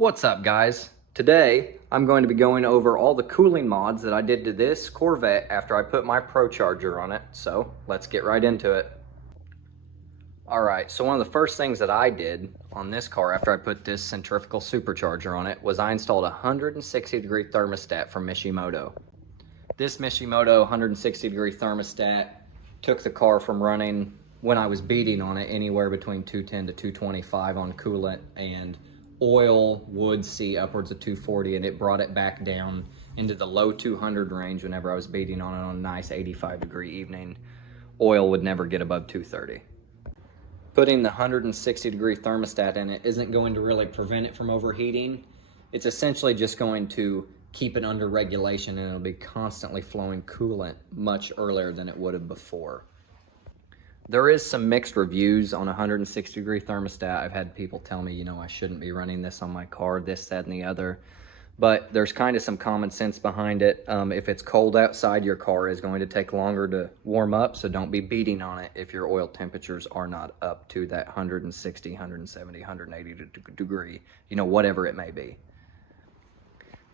What's up, guys? Today I'm going to be going over all the cooling mods that I did to this Corvette after I put my Supercharger on it. So let's get right into it. Alright, so one of the first things that I did on this car after I put this centrifugal supercharger on it was I installed a 160-degree thermostat from Mishimoto. This Mishimoto 160-degree thermostat took the car from running, when I was beating on it, anywhere between 210 to 225 on coolant, and oil would see upwards of 240, and it brought it back down into the low 200 range whenever I was beating on it on a nice 85-degree evening. Oil would never get above 230. Putting the 160-degree thermostat in it isn't going to really prevent it from overheating. It's essentially just going to keep it under regulation, and it'll be constantly flowing coolant much earlier than it would have before. There is some mixed reviews on a 160-degree thermostat. I've had people tell me, I shouldn't be running this on my car, this, that, and the other. But there's kind of some common sense behind it. If it's cold outside, your car is going to take longer to warm up, so don't be beating on it if your oil temperatures are not up to that 160, 170, 180 degree, whatever it may be.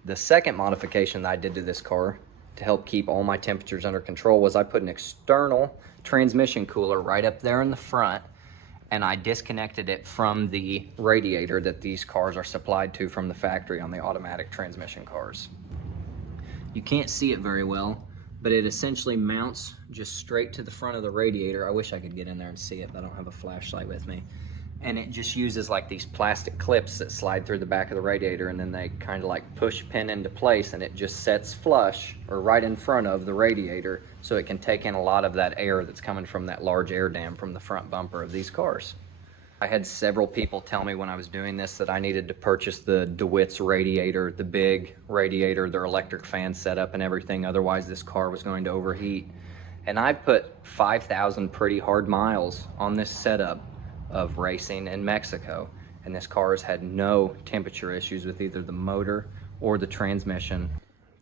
The second modification that I did to this car to help keep all my temperatures under control was I put an external transmission cooler right up there in the front, and I disconnected it from the radiator that these cars are supplied to from the factory on the automatic transmission cars. You can't see it very well, but it essentially mounts just straight to the front of the radiator. I wish I could get in there and see it, but I don't have a flashlight with me. And it just uses like these plastic clips that slide through the back of the radiator, and then they kind of like push pin into place, and it just sets flush or right in front of the radiator, so it can take in a lot of that air that's coming from that large air dam from the front bumper of these cars. I had several people tell me when I was doing this that I needed to purchase the DeWitt's radiator, the big radiator, their electric fan setup and everything, otherwise this car was going to overheat. And I put 5,000 pretty hard miles on this setup of racing in Mexico, and this car has had no temperature issues with either the motor or the transmission.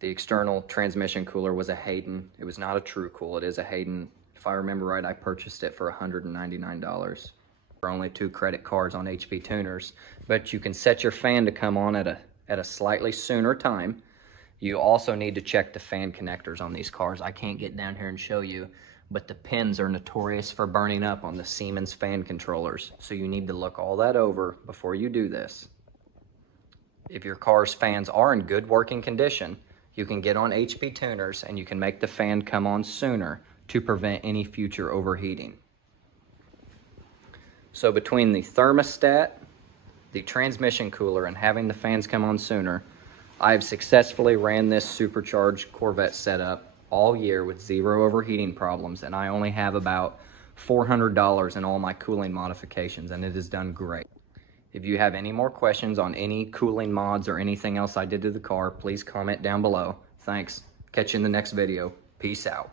The external transmission cooler was a Hayden. It was not a True Cool, it is a Hayden. If I remember right, I purchased it for $199. For only 2 credit cards on HP Tuners, but you can set your fan to come on at a slightly sooner time. You also need to check the fan connectors on these cars. I can't get down here and show you, but the pins are notorious for burning up on the Siemens fan controllers, so you need to look all that over before you do this. If your car's fans are in good working condition, you can get on HP Tuners and you can make the fan come on sooner to prevent any future overheating. So between the thermostat, the transmission cooler, and having the fans come on sooner, I've successfully ran this supercharged Corvette setup all year with zero overheating problems, and I only have about $400 in all my cooling modifications, and it has done great. If you have any more questions on any cooling mods or anything else I did to the car, please comment down below. Thanks. Catch you in the next video. Peace out.